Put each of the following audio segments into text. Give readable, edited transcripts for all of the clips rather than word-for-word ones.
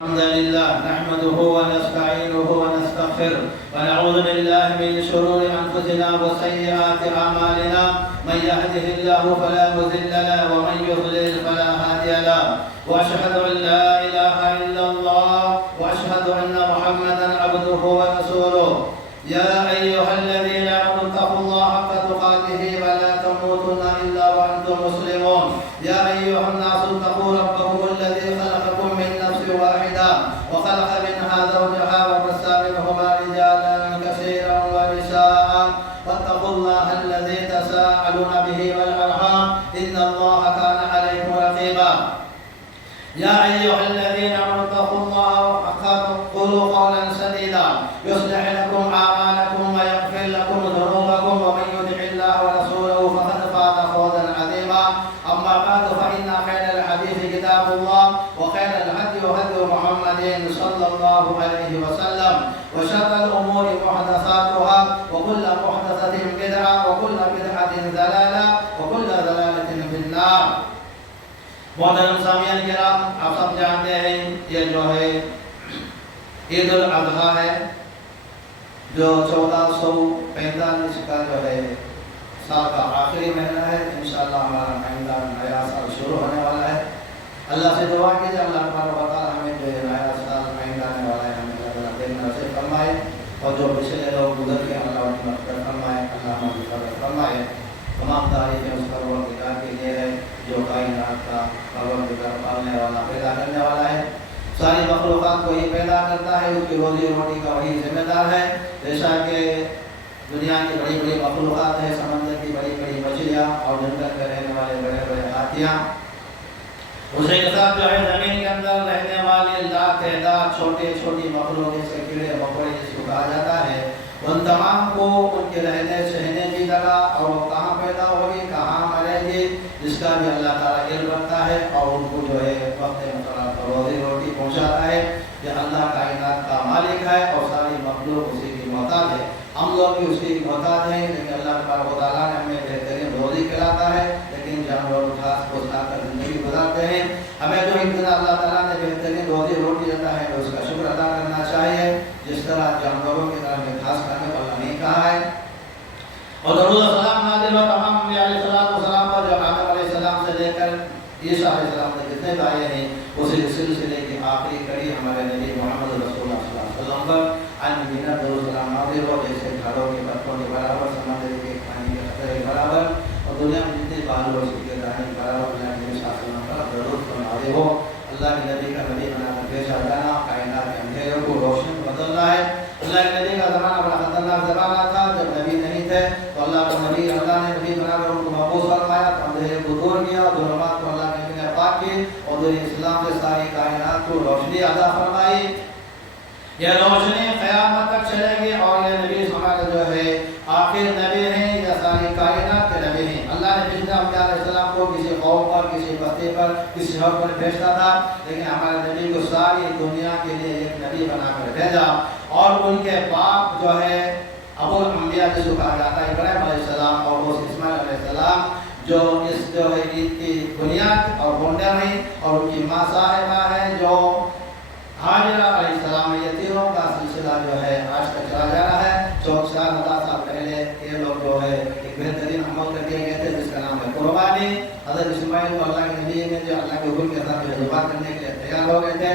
الحمد لله نحمده ونستعينه ونستغفره ونعوذ بالله من شرور أنفسنا وسيئات أعمالنا من يهده الله فلا مضل له ومن يضلل فلا هادي له وأشهد أن لا إله إلا الله وأشهد أن محمدا عبده ورسوله يا أيها الذين آمنوا اتقوا الله حق تقاته ولا تموتن إلا وأنتم مسلمون يا أيها الناس اتقوا ربكم الذي خلقكم من نفس واحدة وخلق منها زوجها وبث منهما رجالا كثيرا ونساء واتقوا الله الذي تساءلون به والأرحام إن الله كان عليكم رقيبا يا أيها الذين آمنوا اتقوا الله وقولوا قولا سديدا يصلح لكم أعمالكم ويغفر لكم ذنوبكم ومن يطع الله ورسوله فقد فاز فوزا عظيما أما بعد فإن خير الحديث كتاب الله وخير الهدي هدي محمد صلى الله عليه وسلم وشر الأمور محدثاتها وكل محدثة بدعة وكل بدعة ضلالة وكل ضلالة في النار محترم سامعین کرام آپ سب جانتے ہیں یہ جو ہے عید الاضحیٰ ہے جو 1445 کا جو ہے سال کا آخری مہینہ ہے انشاءاللہ ہمارا آئندہ نیا سال شروع ہونے والا ہے اللہ سے دعا کیجیے اللہ تبارک و تعالی ہمیں جو نیا سال آئندہ آنے والا ہے ہمیں اللہ دین نصیب فرمائے اور جو پچھلے لوگ گزر کے اللہ ان کی مغفرت فرمائے اللہ ہماری مغفرت فرمائے تمام تعریفیں اس پروردگار کے لیے ہے جو کائنات کا پروردگار پالنے والا پیدا کرنے والا ہے ساری مخلوقات کو ہی پیدا کرتا ہے اس کی روزی روٹی کا وہی ذمہ دار ہے جیسا کہ دنیا کی بڑی بڑی مخلوقات ہیں سمندر کی بڑی بڑی مچھلیاں اور جنگل میں رہنے والے بڑے بڑے ہاتھیاں اسی کے ساتھ جو ہے زمین کے اندر رہنے والے تعداد چھوٹی چھوٹی مخلوق جیسے کیڑے مکوڑے جس کو کہا جاتا ہے ان تمام کو ان کے رہنے سہنے کی جگہ اور وہ کہاں پیدا ہوگی کہاں مریں گے جس کا بھی اللہ تعالیٰ علم رکھتا ہے اور ان کو جو ہے وقت مقرر پر روزی روٹی پہنچاتا ہے کہ اللہ کائنات کا مالک ہے اور ساری مخلوق اسی کی محتاج ہے ہم لوگ بھی اسی کی محتاج ہیں لیکن اللہ تبارک و تعالیٰ نے ہمیں بہترین روزی کھلاتا ہے لیکن جانور گھاس کو کھا کر زندگی گزارتے ہیں ہمیں جو ابتدا اللہ تعالیٰ نے بہترین روزی روٹی دیتا ہے اس کا شکر ادا کرنا چاہیے جس طرح جانوروں کی طرح میں گھاس کھانے کو اللہ نہیں کہا ہے اور درود السلام نازل و تمام انبیاء علیہ السلام پر جو آدم علیہ السلام سے لے کر عیسیٰ علیہ السلام تک جتنے آئے ہیں اسی سلسلے کی آخری کڑی ہمارے نبی محمد رسول اللہ صلی اللہ علیہ وسلم پر مدینہ درود السلام نازل ہو جیسے گھروں کے برتنوں کے برابر سمندر کے پانی کے قطرے کے برابر اور دنیا میں جتنے بالو اور اس کے دانے کے برابر اللہ کے نبی صلی اللہ علیہ وسلم پر درود نازل ہو اللہ کے نبی کا نبی بنا کر پیش آ جانا کائنات کے اندھیروں کو روشن بدلنا ہے اللہ کے نبی کا زمانہ بڑا خطرناک زمانہ تھا جب نبی نہیں تھے تو اللہ نے نبی بنا کر ان کو محفوظ فرمایا تو اندھیرے کو دور کیا ظلمات کو اللہ کے نبی نے پاک کی اور دین اسلام سے ساری کائنات کو روشنی عطا فرمائی یہ روشنی قیامت تک چلے گی اور یہ نبی ہمارے جو ہے آخر نبی ہیں یا ساری کائنات کے نبی ہیں اللہ نے پچھلے انبیاء علیہ السلام کو کسی قوم پر کسی بستی پر کسی شہر پر بھیجتا تھا لیکن ہمارے نبی کو ساری دنیا کے لیے ایک نبی بنا کر بھیجا اور ان کے باپ جو ہے ابو الانبیاء جس کو کہا جاتا ہے ابراہیم علیہ السلام اور اسماعیل علیہ السلام جو اس جو ہے عید کی بنیاد اور بونڈر ہیں اور ان کی ماں صاحبہ ہے جو حاجرہ علیہ السلام یہ تینوں کا سلسلہ جو ہے آج تک چلا جا رہا ہے 14,000 سال پہلے یہ لوگ جو ہے ایک بہترین عمل کر کے گئے تھے جس کا نام ہے قربانی حضرت اسماعیل کو اللہ کے نبی نے جو اللہ کے حکم کے ساتھ ذبح کرنے کے لیے تیار ہو گئے تھے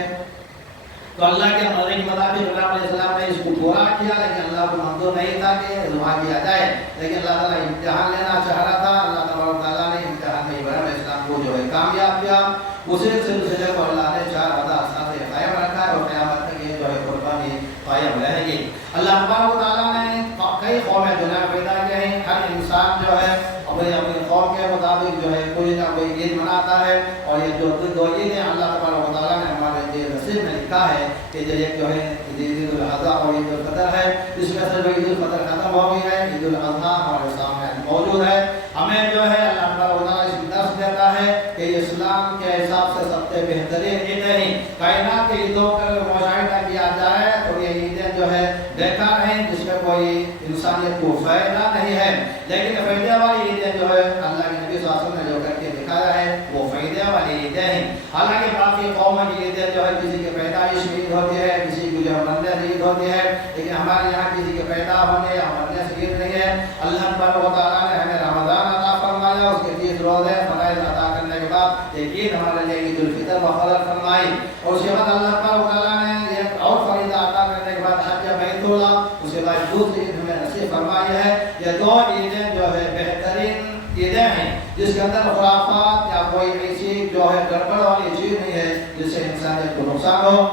تو اللہ کے مرضی کے مطابق ابراہیم علیہ السلام نے اس کو پورا کیا لیکن اللہ کو منظور نہیں تھا کہ ذبح کیا جائے لیکن اللہ تعالیٰ امتحان لینا چاہ رہا تھا اللہ تعالیٰ نے امتحان میں ابراہیم علیہ السلام کو جو ہے کامیاب کیا اسی سلسلے کو اللہ نے 4,000 سال سے قائم رکھا ہے اور قیامت تک یہ جو ہے قربانی قائم رہے گی اللہ تبارک و تعالیٰ نے کئی قومیں دنیا میں پیدا کیے ہیں ہر انسان جو ہے اپنی قوم کے مطابق جو ہے کوئی نہ کوئی عید مناتا ہے اور یہ جو دو عیدیں اللہ تبارک و تعالیٰ نے ہمارے لیے نصیب میں لکھا ہے کہ ایک جو ہے عید الاضحیٰ اور عید الفطر ہے اس میں سے جو عید الفطر ختم ہو گئی ہے عید الاضحیٰ ہمارے سامنے موجود ہے ہمیں جو ہے اللہ تبارک و تعالیٰ اس درس دیتا ہے کہ اسلام کے حساب سے سب سے بہترین عیدیں ہیں کائنات کی عیدوں کا مشاہدہ کیا جائے تو یہ عیدیں جو ہے بیکار ہیں جس میں کوئی انسانیت کو فائدہ نہیں ہے لیکن فائدہ والی عیدیں جو ہے اللہ کے نبی صلی اللہ علیہ وسلم نے جو کر کے دکھایا ہے وہ فائدہ والی عیدیں ہیں حالانکہ باقی قوموں کی عیدیں جو ہے کسی کے پیدا پیدائش عید ہوتی ہے، کسی کی جو مرنے سے عید ہوتی ہے، لیکن ہمارے یہاں کسی کے پیدا ہونے یا مرنے سے عید نہیں ہے۔ اللہ تبارک و تعالیٰ نے ہمیں رمضان عطا فرمایا، اس کے 30 روزے فرائض ادا کرنے کے بعد ایک عید ہمارے لیے عید الفطر مقرر فرمائی، اور اس کے بعد اللہ تبارک و تعالیٰ نے ایک اور فریضہ ادا کرنے کے بعد حج بیت اللہ، اس کے بعد دوسری عید ہمیں نصیب فرمائی ہے۔ یہ دو عیدیں جو ہے بہترین عیدیں ہیں جس کے اندر خرافات یا کوئی ایسی جو ہے گڑبڑ والی چیز نہیں ہے جس سے انسانیت کو نقصان ہو۔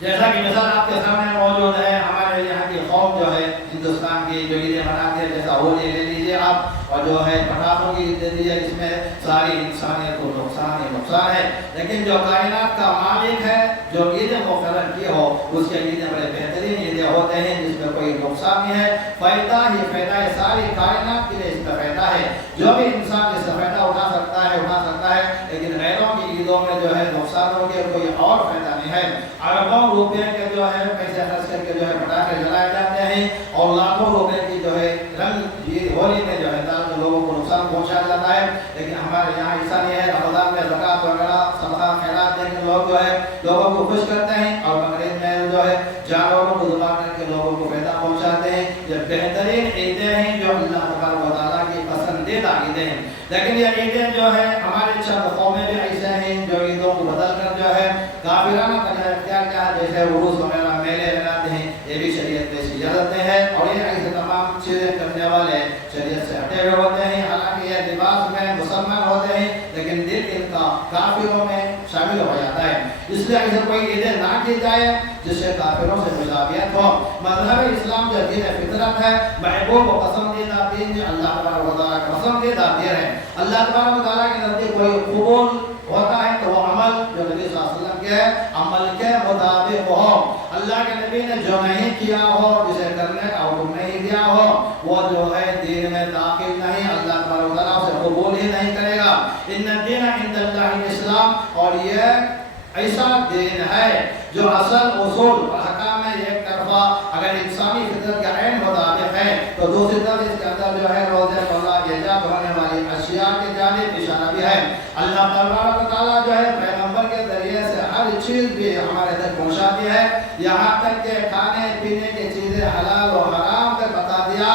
جیسا کہ مثال آپ کے سامنے موجود ہے، ہمارے یہاں کی قوم جو ہے ہندوستان کی جو عیدیں مناتی ہے، جیسا ہولی لے لیجیے آپ، اور جو ہے پٹاخوں کی عید لے لیجیے، اس میں ساری انسانیت کو نقصان ہی نقصان ہے۔ لیکن جو کائنات کا مالک ہے، جو عیدیں مقرر کی ہو، اس کے عیدیں بڑے بہترین عیدیں ہوتے ہیں جس میں کوئی نقصان نہیں ہے، فائدہ ہی فائدہ ہے، ساری کائنات کے لیے اس کا فائدہ ہے۔ جو بھی انسان اس سے فائدہ اٹھا سکتا ہے، لیکن غیروں کی عیدوں میں جو ہے نقصانوں کے کوئی اور فائدہ نہیں ہے۔ اربوں روپے کے جو ہے پیسے خرچ کر کے جو ہے پٹاخے جلائے جاتے ہیں، اور لاکھوں روپے کی جو ہے رنگ ہولی میں جو ہے لوگوں کو نقصان پہنچایا جاتا ہے، لیکن ہمارے یہاں ایسا نہیں ہے۔ رمضان میں زکوٰۃ وغیرہ صدقہ خیرات دے کے لوگ جو ہے لوگوں کو خوش کرتے ہیں، اور بقرعید میں جو ہے جانوروں کو ذبح کر کے لوگوں کو فائدہ پہنچاتے ہیں۔ یہ بہترین عیدیں ہیں جو اللہ تبارک و تعالیٰ کی پسندیدہ عیدیں ہیں، لیکن یہ عیدیں جو ہے ہمارے چند قومیں بھی ایسے ہیں جو عیدوں کو بدل کر جو ہے کافرانہ طریقہ اختیار کیا، جیسے عروس وغیرہ میلے لگاتے ہیں، یہ بھی شریعت میں اجازت ہے، اور یہ ایسے تمام چیزیں کرنے والے شریعت سے ہٹے ہوئے ہوتے ہیں۔ حالانکہ یہ لباس میں مسلمان ہوتے ہیں، لیکن دل ان کا کافروں میں شامل ہو جاتا ہے، اس لیے ایسے کوئی عیدیں نہ کی جائے جس سے کافروں سے مشابہت ہو۔ مذہب اسلام جو دین فطرت ہے، محبوب و پسندیدہ دین، اللہ تبارک و تعالیٰ کا پسندیدہ دین ہے۔ اللہ تبارک و تعالیٰ کے نزدیک کوئی قبول ہوتا ہے تو وہ عمل جو نبی صلی اللہ علیہ وسلم کے عمل کے مطابق ہو۔ اللہ کے نبی نے جو نہیں کیا ہو، جسے کرنے کا حکم نہیں دیا ہو، وہ جو ہے دین میں داخل نہیں، اللہ تبارک و تعالیٰ اسے قبول ہی نہیں کرے گا۔ ان الدین عند اللہ الاسلام، اور یہ ایسا دین ہے جو اصل اصول اور احکام میں ایک طرفہ اگر انسانی فطرت کے عین مطابق ہے، تو دوسری طرف اس کے اندر جو ہے روزے قضا ایجاد ہونے والی اشیاء کی جانب اشارہ بھی ہے۔ اللہ تبارک و تعالیٰ جو ہے پیغمبر کے ذریعے سے ہر چیز بھی ہمارے تک پہنچاتی ہے، یہاں تک کہ کھانے پینے کی چیزیں حلال و حرام تک بتا دیا،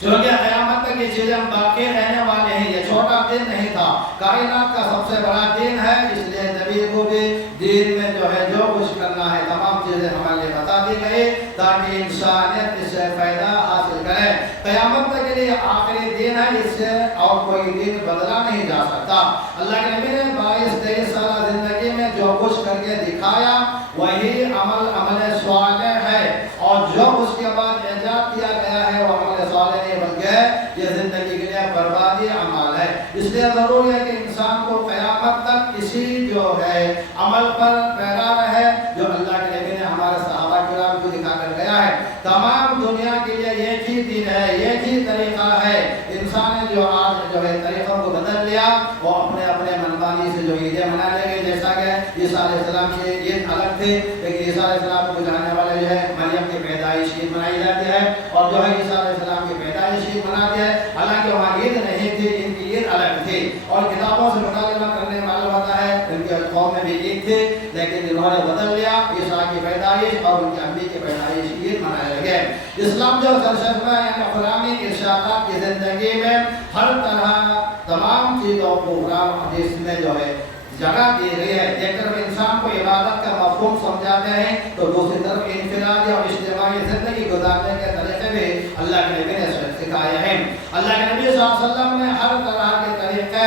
چونکہ قیامت تک یہ چیزیں باقی رہنے والے ہیں۔ یہ چھوٹا دن نہیں تھا، کائنات کا سب سے بڑا دن ہے، اس لیے نبی کو بھی دین میں جو ہے جو کچھ کرنا ہے تمام چیزیں ہمارے لیے بتا دی گئی تاکہ انسانیت اس سے فائدہ حاصل کرے۔ قیامت تک کے لیے آخری دن ہے، اس سے اور کوئی دن بدلا نہیں جا سکتا۔ اللہ کے نبی نے 22-23 سالہ زندگی میں جو کچھ کر کے دکھایا وہی عمل صالح ہے، اور جو اس کے بعد ایجاد کیا گیا ہے وہ عمل صالح نہیں بلکہ یہ زندگی کے لیے بربادی عمل ہے۔ اس لیے ضروری ہے کہ انسان کو قیامت تک اسی جو ہے عمل پر پیدا رہے جو اللہ کے نبی نے ہمارے صحابہ کرام کو دکھا کر گیا ہے۔ تمام دنیا کے لیے ایک ہی دین ہے، ایک ہی طریقہ ہے۔ انسان نے جو آج جو ہے طریقوں کو بدل لیا، وہ اپنے اپنے منمانی سے جو عیدیں منا لے گئے، جیسا کہ عیسیٰ علیہ السلام کی عید الگ تھی، لیکن عیسیٰ علیہ السلام کو جاننے والے جو ہے مریم کی پیدائش عید منائی جاتی ہے، اور جو ہے عیسیٰ علیہ السلام کی پیدائش عید مناتی ہے، حالانکہ وہاں عید نہیں تھی، ان کی عید الگ تھی۔ اور کتابوں سے مطالعہ کرنے معلوم ہوتا ہے ان کی قوم میں بھی عید تھی، لیکن انہوں نے بدل لیا، عیسیٰ کی پیدائش اور ان کی امی کی پیدائش عید منائے لگے۔ اسلام جو سرشفہ یعنی قرآنی ارشادات کی زندگی میں ہر طرح تمام چیزوں کو قرآن حدیث میں جو ہے جگہ دی گئی ہے۔ ایک طرف انسان کو عبادت کا مفہوم سمجھاتے ہیں تو دوسری طرف انفرادی اور اجتماعی زندگی گزارنے کے طریقے بھی اللہ کے نبی نے سکھائے ہیں۔ اللہ کے نبی صلی اللہ علیہ وسلم نے ہر طرح کے طریقے،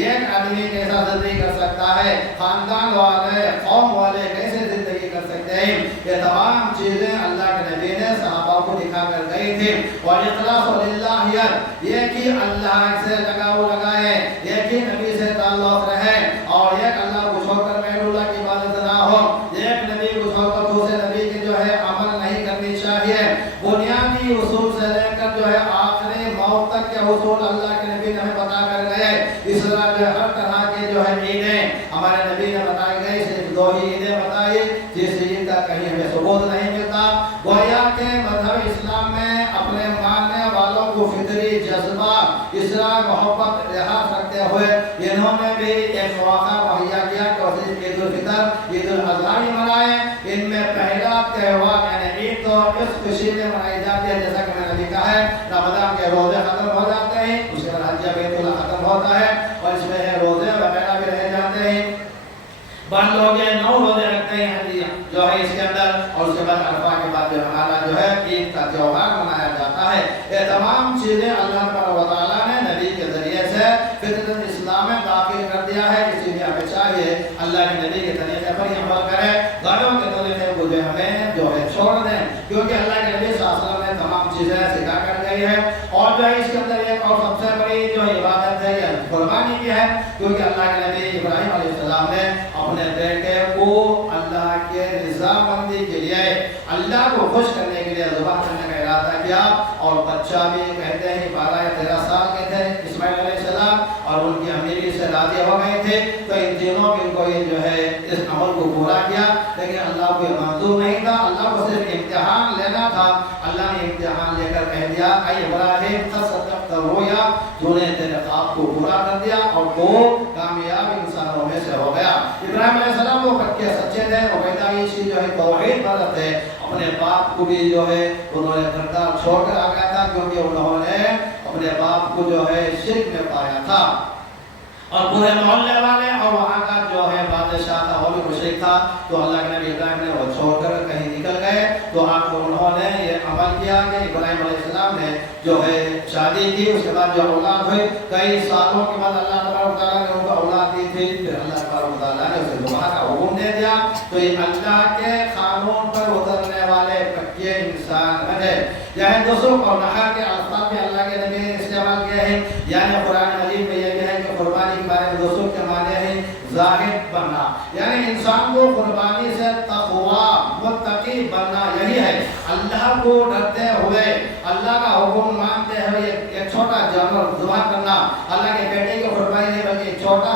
ایک آدمی کیسا زندگی کر سکتا ہے، خاندان والے قوم والے کیسے زندگی کر سکتے ہیں، یہ تمام چیزیں اللہ کے نبی نے صحابہ کو دکھا کر گئی تھی۔ اور اخلاص للہیت، ایک ہی اللہ سے لگاؤ لگائے، ایک ہی نبی سے تعلق رہے، اور ایک اللہ کو چھوڑ کر غیر اللہ کی عبادت نہ ہو، ایک نبی کو چھوڑ کر دوسرے نبی کی جو ہے عمل نہیں کرنی چاہیے۔ بنیادی اصول سے لے کر جو ہے آخری موت تک کے اصول اللہ کے نبی نے ہمیں بتا کر گئے۔ اس طرح جو ہر طرح کے جو ہے عیدیں ہمارے نبی نے بتائی گئی، صرف دو ہی عیدیں بتائی جس عید کا کہیں ہمیں ثبوت نہیں ملتا۔ گویا کہ مذہب اسلام میں اپنے ماننے والوں کو فطری جذبہ، اصرار، محبت لحاظ رکھتے ہوئے انہوں نے بھی ایک موقع مہیا کیا کہ صرف عید الفطر الفطر عید الاضحی منائیں. ان میں پہلا تہوار یعنی عید تو اس خوشی میں منائی جاتی ہے جیسا کہ میں نے ابھی کہا ہے رمضان کے روزے ختم ہو جاتے ہیں, اس کے بعد حج بیت اللہ ختم ہوتا ہے اور اس میں روزے وغیرہ بھی رہ جاتے ہیں. بعض لوگ 9 روزے رکھتے ہیں جو ہے اس کے اندر, اور اس کے بعد عرفہ کے بعد جو ہمارا جو ہے عید کا تہوار منایا جاتا ہے. یہ تمام چیزیں اللہ تعالیٰ و تعالیٰ نے نبی کے ذریعے سے فطرت اسلام میں داخل کر دیا ہے. اسی لیے ہمیں چاہیے اللہ کے نبی کے طریقے پر ہی عمل کریں, غیروں کے طریقے کو جو ہمیں جو ہے چھوڑ دیں, کیونکہ اللہ کے نبی صلی اللہ علیہ وسلم نے تمام چیزیں سکھا کر گئی ہے. اور جو ہے اس کے اندر ایک اور سب سے بڑی جو عبادت ہے یہ قربانی کی ہے, کیونکہ اللہ کے نبی ابراہیم علیہ السلام نے اپنے بیٹے کو اللہ کے رضامندی کے لیے, اللہ کو خوش کرنے کے لیے ذبح کرنے کا ارادہ کیا. اور بچہ بھی کہتے ہیں 12 یا 13 سال کے تھے اسماعیل علیہ السلام, اور ان کی امیری سے راضی ہو گئے تھے. تو ان تینوں میں کوئی جو ہے اس عمل کو پورا کیا, لیکن اللہ کو یہ منظور نہیں تھا. اللہ کو صرف امتحان لینا تھا. اللہ نے امتحان لے کر کہہ دیا اے ابراہیم قد صدقت الرؤیا, تو نے تیرے خواب کو پورا کر دیا اور تو کامیاب انسانوں میں سے ہو گیا. ابراہیم علیہ السلام وہ پکے سچے تھے, اور پیدائشی جو ہے توحید پر تھے. اپنے باپ کو بھی جو ہے انہوں نے گھر چھوڑ کر آ گیا تھا, کیونکہ انہوں نے اپنے باپ کو جو ہے شرک میں پایا تھا. اور پورے محلے والے اور وہاں کا جو ہے بادشاہ تھا وہ بھی مشرک تھا. تو اللہ کے نبی ابراہیم نے وہ چھوڑ کر کہیں نکل گئے. تو آپ کو انہوں نے یہ عمل کیا کہ ابراہیم علیہ السلام نے جو ہے شادی کی, اس کے بعد جو اولاد ہوئی, کئی سالوں کے بعد اللہ تبارک تعالیٰ نے ان کو اولاد دی تھی. پھر اللہ تبارک تعالیٰ نے اسے ذبح کا حکم دے دیا. تو یہ اللہ کے قانون پر اترنے والے پکے انسان بنے. یعنی نسک اور نحر کے الفاظ میں اللہ کے نبی نے استعمال کیا ہے. یعنی قرآن مجید میں یہ بھی ہے کہ قربانی کے بارے میں نسک کے معنی ہے زاہد بننا, یعنی انسان کو قربانی سے تقوی متقی بننا. یہی ہے اللہ کو ڈرتے ہوئے, اللہ کا حکم مانتے ہوئے ایک چھوٹا جانور ذبح کرنا. اللہ کے بیٹے کی قربانی نہیں بلکہ ایک چھوٹا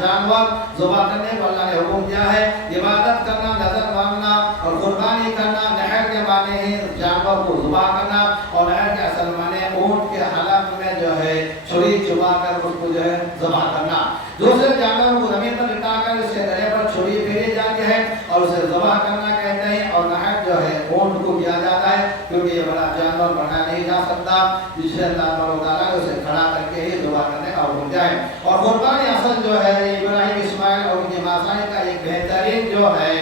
جانور ذبح کرنے کو اللہ نے حکم دیا ہے. عبادت کرنا, نظر مانگنا اور قربانی کرنا, نحر کے معنی ہے جانور کو ذبح کرنا, اور نحر کے اصل معنی اونٹ کے حلق میں جو ہے چھری چبا کر اس کو جو ہے ذبح کرنا. دوسرے جانور کو زمین پر لٹا کر اس کے گلے پر چھری پھیری جاتی ہے اور اسے ذبح کرنا کہتے ہیں. اور نحر جو ہے اونٹ کو کیا جاتا ہے, کیونکہ یہ بڑا جانور بڑھا نہیں جا سکتا, جس سے اللہ تعالیٰ نے اسے کھڑا کر کے ہی ذبح کرنے کا حکم دیا ہے. اور قربانی اصل جو ہے ابراہیم اسماعیل اور ان کی ماسائی کا ایک بہترین جو ہے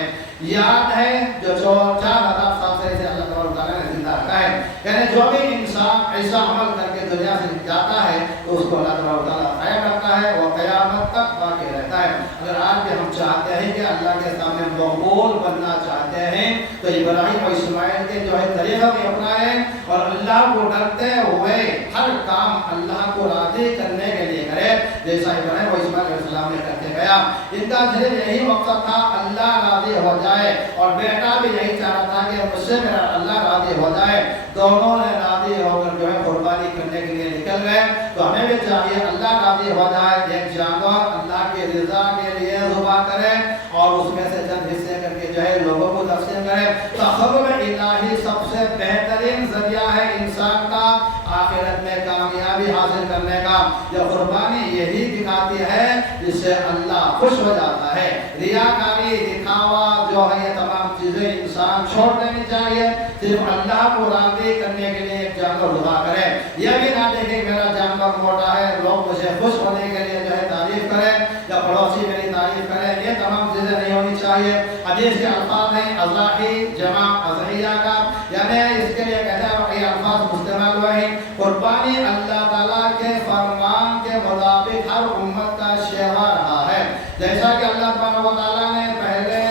یاد ہے جو 4000 سال سے اللہ تعالیٰ نے زندہ رکھا ہے. یعنی جو بھی انسان ایسا عمل کر کے دنیا سے جاتا ہے تو اس کو اللہ تعالیٰ قائم رکھتا ہے, وہ قیامت تک باقی رہتا ہے. اگر آج بھی ہم چاہتے ہیں کہ اللہ کے سامنے مقبول بننا چاہتے ہیں تو ابراہیم اور اسماعیل کے جو ہے طریقہ بھی اپنائیں, اور اللہ کو ڈرتے ہوئے ہر کام اللہ کو راضی کرنے کے لیے کرے, جیسا ابراہیم اور اسماعیل علیہ السلام نے کرتے گیا. ان کا صرف یہی مقصد تھا اللہ راضی ہو جائے, اور بیٹا بھی یہی چاہتا تھا کہ مجھ سے میرا اللہ راضی ہو جائے. دونوں نے راضی ہو کر جو ہے قربانی کرنے کے لیے نکل گئے. تو ہمیں بھی چاہیے اللہ راضی ہو جائے, ایک جانور اللہ کی رضا کے لیے ذبح کرے اور اس میں سے چند حصے کر کے جو ہے لوگوں کو تقسیم کرے. تقرب الہی سب سے بہترین ذریعہ ہے انسان کا آخرت میں کامیابی حاصل کرنے کا. یہ قربانی یہی دکھاتی ہے جس سے اللہ خوش ہو جاتا ہے. ریاکاری, دکھاوا جو ہے یہ تمام چیزیں انسان چھوڑ دینی چاہیے. صرف اللہ کو راضی کرنے کے لیے ایک جانور ذبح کرے. یہ بھی نہ دیکھے میرا جانور موٹا ہے, لوگ مجھے خوش ہونے کے لیے جو ہے تعریف کریں یا پڑوسی میری تعریف کریں, یہ تمام چیزیں نہیں ہونی چاہیے. حدیث کے الفاظ ہیں اضاحی جمع اضحیہ کا, یعنی اس کے لیے کہتے ہیں یہ الفاظ استعمال ہوئے ہیں. قربانی اللہ تعالیٰ کے فرمان کے مطابق ہر امت کا شیوا رہا ہے. جیسا کہ اللہ تعالیٰ نے پہلے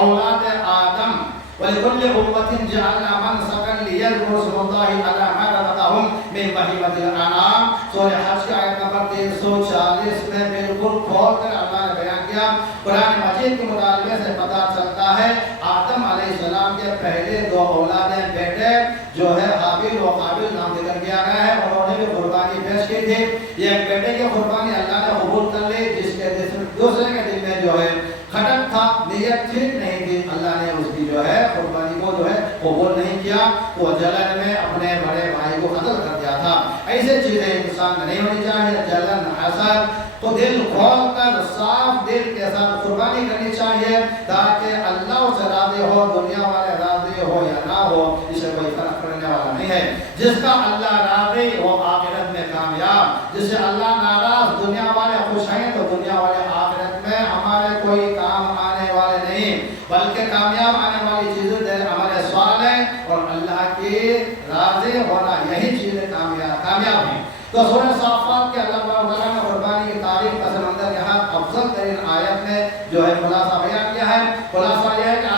اولاد آدم وَلِكُلِّ أُمَّةٍ جَعَلْنَا مَنْسَكًا لِيَذْكُرُوا اسْمَ اللَّهِ عَلَىٰ مَا رَزَقَهُم مِّن بَهِيمَةِ الْأَنْعَامِ. سورہ حج کا آیت نمبر 340 میں بالکل کھول کر اللہ نے بیان کیا. قرآن مجید کے مطالبے سے پتہ چلتا ہے آدم علیہ السلام کے پہلے 2 اولاد بیٹے جو ہے حابیل و قابل نام ذکر کیا گیا ہے, انہوں نے بھی قربانی پیش کی تھی. یہ بیٹے کی قربانی اللہ نے قبول کر لی, جس کے دوسرے کے دل میں جو ہے کھٹک تھا, نیت ٹھیک نہیں تھی, اللہ نے اس کی جو ہے قربانی کو جو ہے قبول نہیں کیا. وہ جلن میں اپنے بڑے بھائی کو قتل کر دیا تھا. ایسے چیزیں انسان میں نہیں ہونی چاہیے. جلن, حسد, تو دل کھول کر صاف دل کے ساتھ قربانی کرنی چاہیے تاکہ اللہ سے راضی ہو، دنیا والے راضی ہو یا نہ ہو، اسے کوئی فرق پڑنے والا نہیں ہے۔ جس کا اللہ راضی وہ آخرت میں کامیاب، جس سے اللہ ناراض دنیا والے خوش ہیں تو دنیا والے آخرت میں ہمارے کوئی کام آنے والے نہیں، بلکہ کامیاب آنے والی چیزیں ہمارے صالح اور اللہ کی راضی ہونا، یہی چیزیں کامیاب ہیں۔ تو سورہ صافات کے اللہ تعالیٰ نے قربانی کی تعریف کا سمندر یہاں افضل ترین آیت میں جو ہے خلاصہ بیان کیا ہے۔ خلاصہ یہ ہے کہ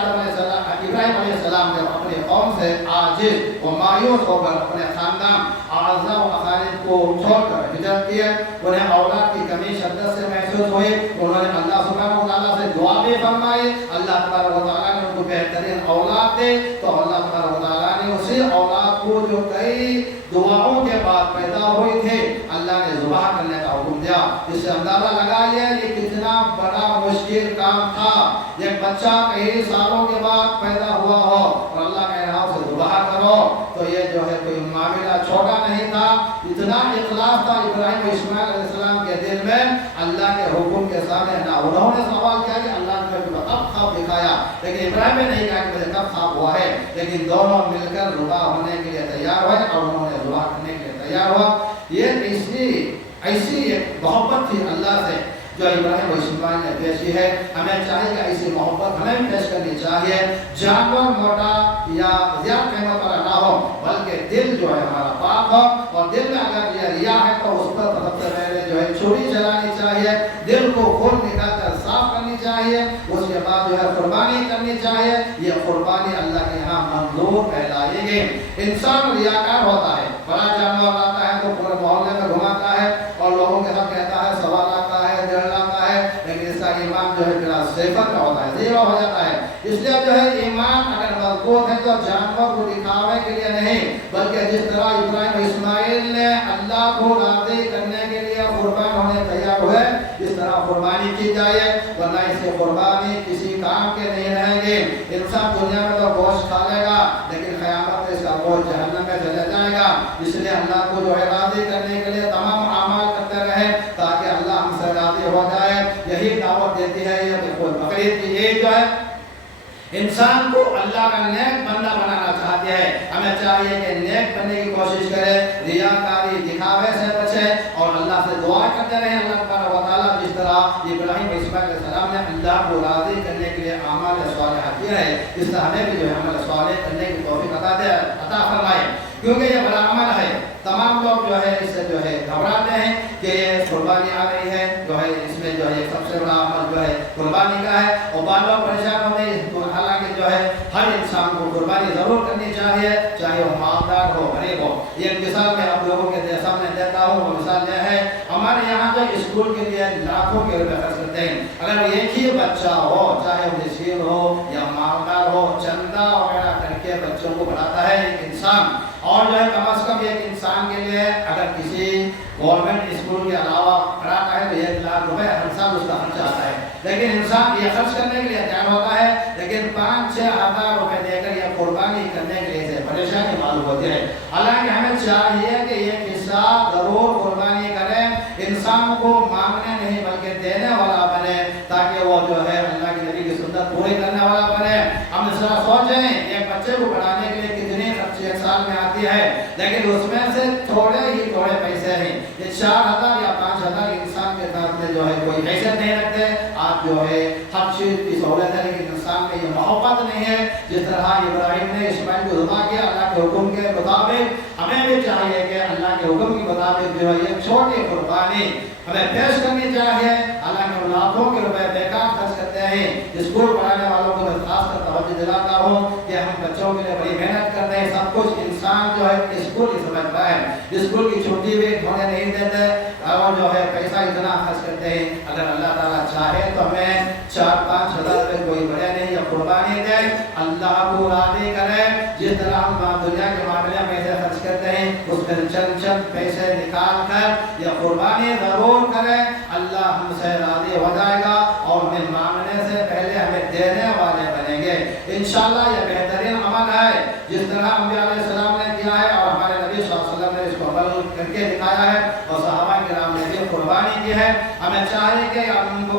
ابراہیم علیہ السلام جب اپنی قوم سے عاجز و مایوس ہو کر اپنے خاندان اعزا و اقارب کو چھوڑ کر ہجرت کی، انہیں اولاد کی کمی شدت سے محسوس ہوئی، انہوں نے اللہ سبحانہ و تعالیٰ سے دعا بھی فرمائی، اللہ تبارک و تعالیٰ نے ان کو بہترین اولاد دے، تو اللہ تبارک و تعالیٰ نے اسی اولاد کو جو کئی دعاؤں کے بعد پیدا ہوئی تھے اللہ نے ذبح کرنے کا حکم دیا۔ اس سے اندازہ لگائیے یہ کتنا بڑا مشکل کام تھا، ایک بچہ کئی سالوں کے بعد پیدا ہوا ہو اور اللہ کہہ رہا اسے ذبح کرو، تو یہ جو ہے کوئی معاملہ چھوٹا نہیں تھا۔ اتنا اخلاص تھا ابراہیم و اسماعیل علیہ السلام کے دل میں اللہ کے حکم کے سامنے، نہ انہوں نے سوال کیا کہ اللہ نے کب خواب دکھایا، لیکن ابراہیم نے نہیں کہا کہ مجھے کب خواب ہوا ہے، لیکن دونوں مل کر ذبح ہونے کے لیے تیار ہوئے اور انہوں نے ذبح کرنے کے لیے تیار ہوا۔ یہ ایسی ایک محبت تھی اللہ سے جو ابراہیم و اسماعیل نے پیش کی ہے۔ ہمیں چاہیے کہ ایسی محبت ہمیں بھی پیش کرنی چاہیے، جانور موٹا یا زیادہ قیمت والا نہ ہو، بلکہ دل جو ہے ہمارا پاک ہو، اور دل میں اگر یہ ریا ہے تو اس پر سب سے پہلے جو ہے چھری چلانی چاہیے، دل کو خون نکال کر صاف کرنی چاہیے، اس کے بعد جو ہے قربانی کرنی چاہیے۔ یہ قربانی اللہ کے یہاں منظور کہلائے گی۔ انسان ریاکار ہوتا ہے، بڑا جانور لاتا ہے تو پورے محلے میں گھماتا ہے اور لوگوں کے ساتھ کہتا ہے سوا لاتا ہے، ڈیڑھ لاتا ہے، لیکن اس کا ایمان جو ہے بلا صفت کا ہوتا ہے، زیرو ہو جاتا ہے۔ اس لیے جو ہے ایمان اگر مضبوط ہے تو جانور کو دکھاوے کے لیے نہیں، بلکہ جس طرح ابراہیم اسماعیل نے اللہ کو راضی کرنے کے لیے قربان ہونے تیار ہوئے، اس طرح قربانی کی جائے، ورنہ اس سے قربانی کسی کام کے نہیں رہیں گے۔ انسان دنیا میں تو گوشت کھا لے گا لیکن قیامت میں اس کا گوشت جہنم میں چلا جائے گا۔ اس لیے اللہ کو جو ہے راضی کرنے کے لیے تمام اعمال کرتے رہے تاکہ اللہ ہم سے راضی ہو جائے۔ یہی دعوت دیتی ہے یہ بقرعید کی عید جو ہے انسان کو اللہ کا نیک بندہ بنانا چاہتی ہے۔ ہمیں چاہیے کہ نیک بننے کی کوشش کرے، ریاکاری دکھاوے سے بچے اور اللہ سے دعا کرتے رہیں۔ اللہ تبارک و تعالیٰ جس طرح ابراہیم و اسماعیل علیہ السلام نے اللہ کو راضی کرنے کے لیے اعمال صالحہ کیا ہے، اس طرح ہمیں بھی جو ہے عمل صالح کرنے کی توفیق عطا فرمائے، کیونکہ یہ بڑا عمل ہے۔ تمام لوگ جو ہے اس سے جو ہے گھبراتے ہیں کہ یہ قربانی آ رہی ہے، جو ہے اس میں جو ہے سب سے بڑا عمل جو ہے قربانی کا ہے، اور بعض لوگ پریشان ہوتے ہیں۔ حالانکہ جو ہے ہر انسان کو قربانی ضرور کرنی چاہیے، چاہے وہ مالدار ہو غریب ہو۔ یہ مثال میں آپ لوگوں کے سامنے دیتا ہوں، وہ مثال یہ ہے ہمارے یہاں جو اسکول کے لیے لاکھوں کے روپے خرچ کرتے ہیں، اگر ایک ہی بچہ ہو چاہے وہ مسکین ہو یا مالدار ہو، چندہ وغیرہ کر کے بچوں کو پڑھاتا ہے ایک انسان، اور جو ہے کم از کم ایک انسان کے لیے اگر کسی گورنمنٹ اسکول کے علاوہ پڑھاتا ہے تو 1 لاکھ روپے ہر سال اس کا خرچہ آتا ہے، لیکن انسان یہ خرچ کرنے کے لیے تیار ہوتا ہے، لیکن 5-6 ہزار روپے دے کر یہ قربانی کرنے کے لیے پریشانی معلوم ہوتی ہے۔ حالانکہ ہمیں چاہیے کہ یہ حصہ ضرور قربانی کریں، انسان کو مانگنے نہیں بلکہ دینے والا بنے، تاکہ وہ جو ہے اللہ کے نبی کی سنت پوری کرنے والا بنے۔ ہم اس طرح سوچیں ایک بچے کو پڑھانے کے لیے کتنی خرچ ایک سال میں آتی ہے، لیکن اس میں سے تھوڑے پیسے ہیں، یہ 4,000 یا 5,000 انسان کے ساتھ میں جو ہے کوئی حیثیت نہیں رکھتے۔ آپ جو ہے ہر چیز کی سہولت ہے لیکن انسان میں یہ محبت نہیں ہے۔ جس طرح ابراہیم نے اسماعیل کو ذبح کیا اللہ کے حکم کے مطابق، ہمیں بھی چاہیے کہ اللہ کے حکم کے مطابق جو ہے یہ چھوٹی قربانی ہمیں پیش کرنی چاہیے۔ حالانکہ لاکھوں کے روپے بیکار خرچ کرتے ہیں۔ اسکول پڑھانے والوں کو میں خاص کر توجہ دلاتا ہوں کہ ہم بچوں کے لیے بڑی محنت کرتے ہیں، سب کچھ انسان جو ہے اسکول ہی سمجھتا ہے، اسکول کی چھٹی بھی ہونے نہیں دیتے اور جو ہے پیسہ اتنا خرچ کرتے ہیں۔ اگر اللہ تعالیٰ چاہے تو ہمیں 4-5 ہزار روپے کوئی بڑے نہیں، یا قربانی دے، اللہ کو راضی کرے۔ جس طرح ہم دنیا کے معاملے میں پیسے خرچ کرتے ہیں اس میں چند پیسے نکال کر یہ قربانی ضرور کرے، اللہ ہم سے راضی ہو جائے گا اور ہمیں مانگنے سے پہلے ہمیں دینے والے بنیں گے۔ انشاءاللہ یہ بہترین عمل ہے جس طرح انبیاء علیہ السلام نے کیا ہے اور ہمارے نبی صلی اللہ علیہ وسلم نے اس کو عمل کر کے دکھایا ہے اور صحابہ کرام نے بھی قربانی کی ہے۔ ہمیں چاہیے کہ ہم